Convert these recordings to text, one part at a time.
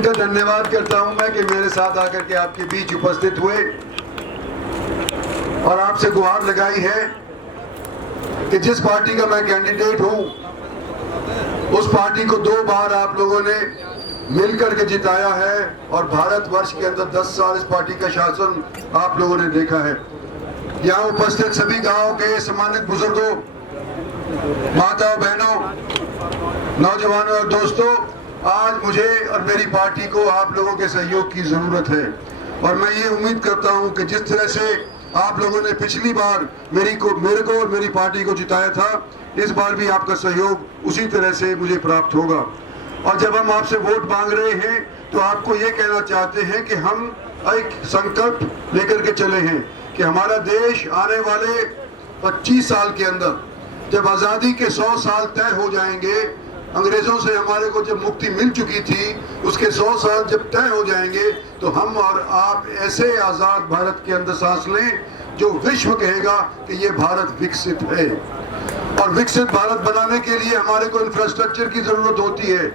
इनका धन्यवाद करता हूं मैं कि मेरे साथ आकर के आपके बीच उपस्थित हुए और आपसे गुहार लगाई है कि जिस पार्टी का मैं कैंडिडेट हूं उस पार्टी को 2 बार आप लोगों ने मिलकर के जिताया है और भारतवर्ष के अंदर 10 साल इस पार्टी का शासन आप लोगों ने देखा है। यहाँ उपस्थित सभी गांवों के सम्मानित बुजुर्गों, माताओं, बहनों, नौजवानों और दोस्तों, आज मुझे और मेरी पार्टी को आप लोगों के सहयोग की जरूरत है और मैं ये उम्मीद करता हूं कि जिस तरह से आप लोगों ने पिछली बार मेरे को और मेरी पार्टी को जिताया था, इस बार भी आपका सहयोग उसी तरह से मुझे प्राप्त होगा। और जब हम आपसे वोट मांग रहे हैं तो आपको ये कहना चाहते हैं कि हम एक संकल्प लेकर के चले हैं कि हमारा देश आने वाले 25 साल के अंदर, जब आज़ादी के 100 साल तय हो जाएंगे, अंग्रेजों से हमारे को जब मुक्ति मिल चुकी थी, उसके 100 साल जब तय हो जाएंगे तो हम और आप ऐसे आज़ाद भारत के अंदर सांस लें जो विश्व कहेगा कि ये भारत विकसित है। और विकसित भारत बनाने के लिए हमारे को इंफ्रास्ट्रक्चर की जरूरत होती है।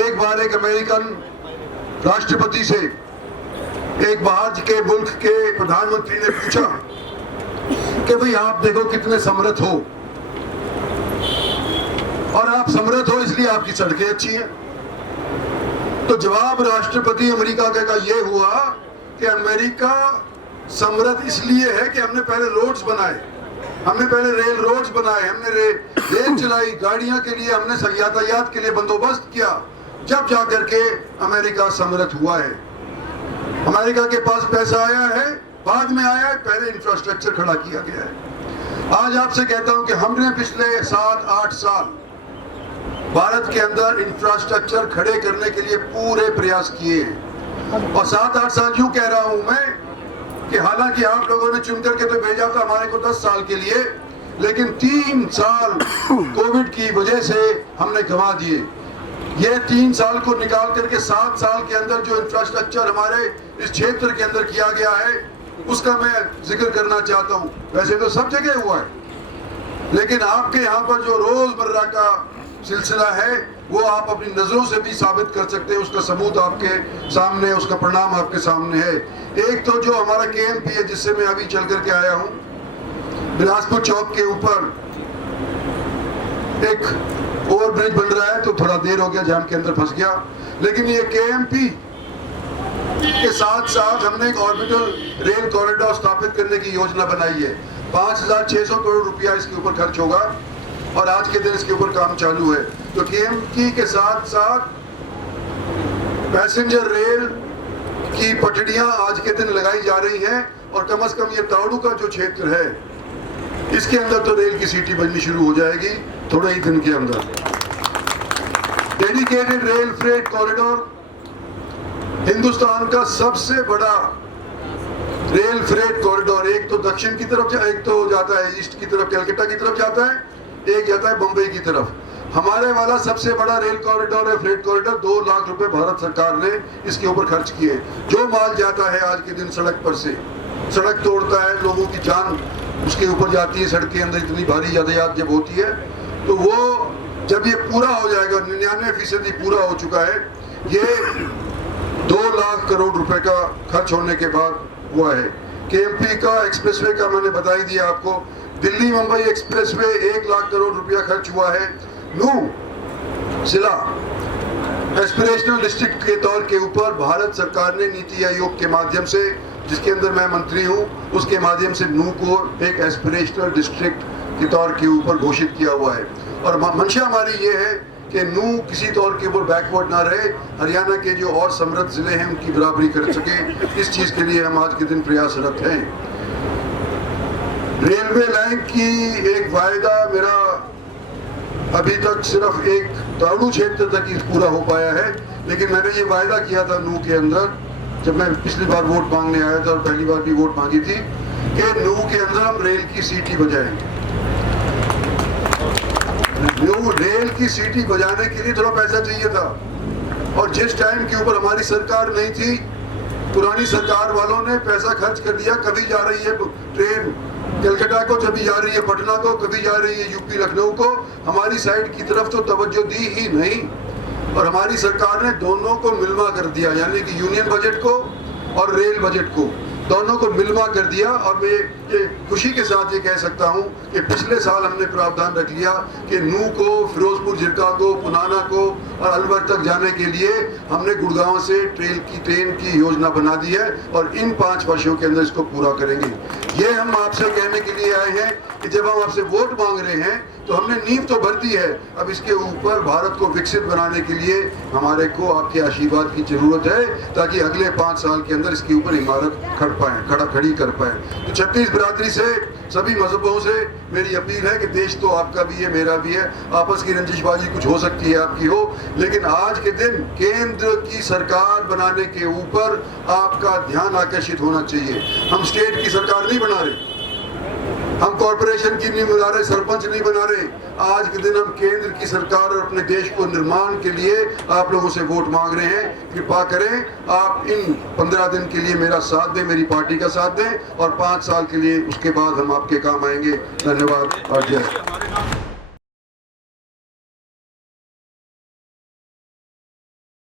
एक बार एक अमेरिकन राष्ट्रपति से एक बाहर के मुल्क के प्रधानमंत्री ने पूछा कि भाई आप देखो कितने समृद्ध हो और आप समृद्ध हो इसलिए आपकी सड़कें अच्छी हैं। तो जवाब राष्ट्रपति अमेरिका का ये हुआ कि अमेरिका समृद्ध इसलिए है कि हमने पहले रोड्स बनाए, हमने पहले रेल रोड्स बनाए, हमने रेल चलाई, गाड़ियां के लिए हमने यातायात के लिए बंदोबस्त किया, जब जाकर के अमेरिका समृद्ध हुआ है। अमेरिका के पास पैसा आया है, बाद में आया है, पहले इंफ्रास्ट्रक्चर खड़ा किया गया है। आज आपसे कहता हूं कि हमने पिछले 7-8 साल भारत के अंदर इंफ्रास्ट्रक्चर खड़े करने के लिए पूरे प्रयास किए हैं। और 7-8 साल यूं कह रहा हूं मैं कि हालांकि आप लोगों ने चुन करके तो भेजा था हमारे को 10 साल के लिए, लेकिन 3 साल कोविड की वजह से हमने गंवा दिए। ये 3 साल को निकाल करके 7 साल के अंदर जो इंफ्रास्ट्रक्चर हमारे इस क्षेत्र के अंदर किया गया है उसका मैं जिक्र करना चाहता हूँ। वैसे तो सब जगह हुआ है, लेकिन आपके यहाँ पर जो रोजमर्रा का सिलसिला है वो आप अपनी नजरों से भी साबित कर सकते हैं। उसका सबूत आपके सामने, उसका परिणाम आपके सामने है। एक तो जो हमारा KMP है जिससे मैं अभी चल करके आया हूँ, बिलासपुर चौक के ऊपर एक ओवरब्रिज बन रहा है, तो थोड़ा देर हो गया, जाम के अंदर फंस गया। लेकिन ये KMP के साथ साथ हमने एक ऑर्बिटल रेल कॉरिडोर स्थापित करने की योजना बनाई है। 5,600 करोड़ रुपया इसके ऊपर खर्च होगा और आज के दिन इसके ऊपर काम चालू है। तो KMP के साथ साथ पैसेंजर रेल की पटड़ियां आज के दिन लगाई जा रही हैं और कम से कम ये तावड़ू का जो क्षेत्र है इसके अंदर तो रेल की सीटी बननी शुरू हो जाएगी थोड़े ही दिन के अंदर। Dedicated rail freight corridor Hindustan का सबसे बड़ा रेल फ्रेट कॉरिडोर, एक तो दक्षिण की तरफ, एक तो जाता है ईस्ट की तरफ, कलकत्ता की तरफ जाता है, एक जाता है बंबई की तरफ। हमारे वाला सबसे बड़ा रेल कॉरिडोर है, फ्रेट कॉरिडोर। 2 लाख रुपए भारत सरकार ने इसके ऊपर खर्च किए। जो माल जाता है आज के दिन सड़क पर से, सड़क तोड़ता है, लोगों की जान उसके ऊपर जाती है। सड़क के अंदर इतनी भारी यातायात जब होती है तो वो जब ये पूरा हो जाएगा, 99% पूरा हो चुका है, ये 2 लाख करोड़ रुपए का खर्च होने के बाद हुआ है। KMP का एक्सप्रेसवे का मैंने बता ही दिया आपको। दिल्ली मुंबई एक्सप्रेसवे 1 लाख करोड़ रुपया खर्च हुआ है। नूह जिला एस्पिरेशनल डिस्ट्रिक्ट के तौर के ऊपर भारत सरकार ने नीति आयोग के माध्यम से, जिसके अंदर मैं मंत्री हूं, उसके माध्यम से नूह को एक एस्पिरेशनल डिस्ट्रिक्ट के तौर के ऊपर घोषित किया हुआ है। और मंशा हमारी ये है कि नूह किसी तौर के ऊपर बैकवर्ड ना रहे, हरियाणा के जो और समृद्ध जिले हैं उनकी बराबरी कर सके। इस चीज के लिए हम आज के दिन प्रयासरत हैं। रेलवे लाइन की एक वायदा मेरा अभी तक सिर्फ एक तावड़ू क्षेत्र तक ही पूरा हो पाया है, लेकिन मैंने ये वायदा किया था नूह के अंदर, जब मैं पिछली बार वोट मांगने आया था और पहली बार भी वोट मांगी थी, कि नूह के अंदर हम रेल की सीटी बजाएंगे। रेल की सीटी बजाने के लिए थोड़ा पैसा चाहिए था, और जिस टाइम के ऊपर हमारी सरकार नहीं थी, पुरानी सरकार वालों ने पैसा खर्च कर दिया। कभी जा रही है ट्रेन कलकत्ता को, कभी जा रही है पटना को, कभी जा रही है यूपी लखनऊ को, हमारी साइड की तरफ तो तवज्जो दी ही नहीं। और हमारी सरकार ने दोनों को मिलवा कर दिया, यानी कि यूनियन बजट को और रेल बजट को दोनों को मिलवा कर दिया। और मैं ये खुशी के साथ ये कह सकता हूँ कि पिछले साल हमने प्रावधान रख लिया कि नूह को, फिरोजपुर झिरका को, पुनाना को और अलवर तक जाने के लिए हमने गुड़गांव से ट्रेन की योजना बना दी है और इन 5 वर्षों के अंदर इसको पूरा करेंगे। ये हम आपसे कहने के लिए आए हैं कि जब हम आपसे वोट मांग रहे हैं तो हमने नींव तो भर दी है, अब इसके ऊपर भारत को विकसित बनाने के लिए हमारे को आपके आशीर्वाद की जरूरत है, ताकि अगले 5 साल के अंदर इसके ऊपर इमारत खड़ी कर पाए। तो छत्तीस बिरादरी से, सभी मजहबों से मेरी अपील है कि देश तो आपका भी है, मेरा भी है, आपस की रंजिशबाजी कुछ हो सकती है, आपकी हो, लेकिन आज के दिन केंद्र की सरकार बनाने के ऊपर आपका ध्यान आकर्षित होना चाहिए। हम स्टेट की सरकार नहीं बना रहे, हम कॉर्पोरेशन की नहीं बना रहे, सरपंच नहीं बना रहे। आज के दिन हम केंद्र की सरकार और अपने देश को निर्माण के लिए आप लोगों से वोट मांग रहे हैं। कृपा करें, आप इन 15 दिन के लिए मेरा साथ दें, मेरी पार्टी का साथ दें और 5 साल के लिए उसके बाद हम आपके काम आएंगे। धन्यवाद और जय।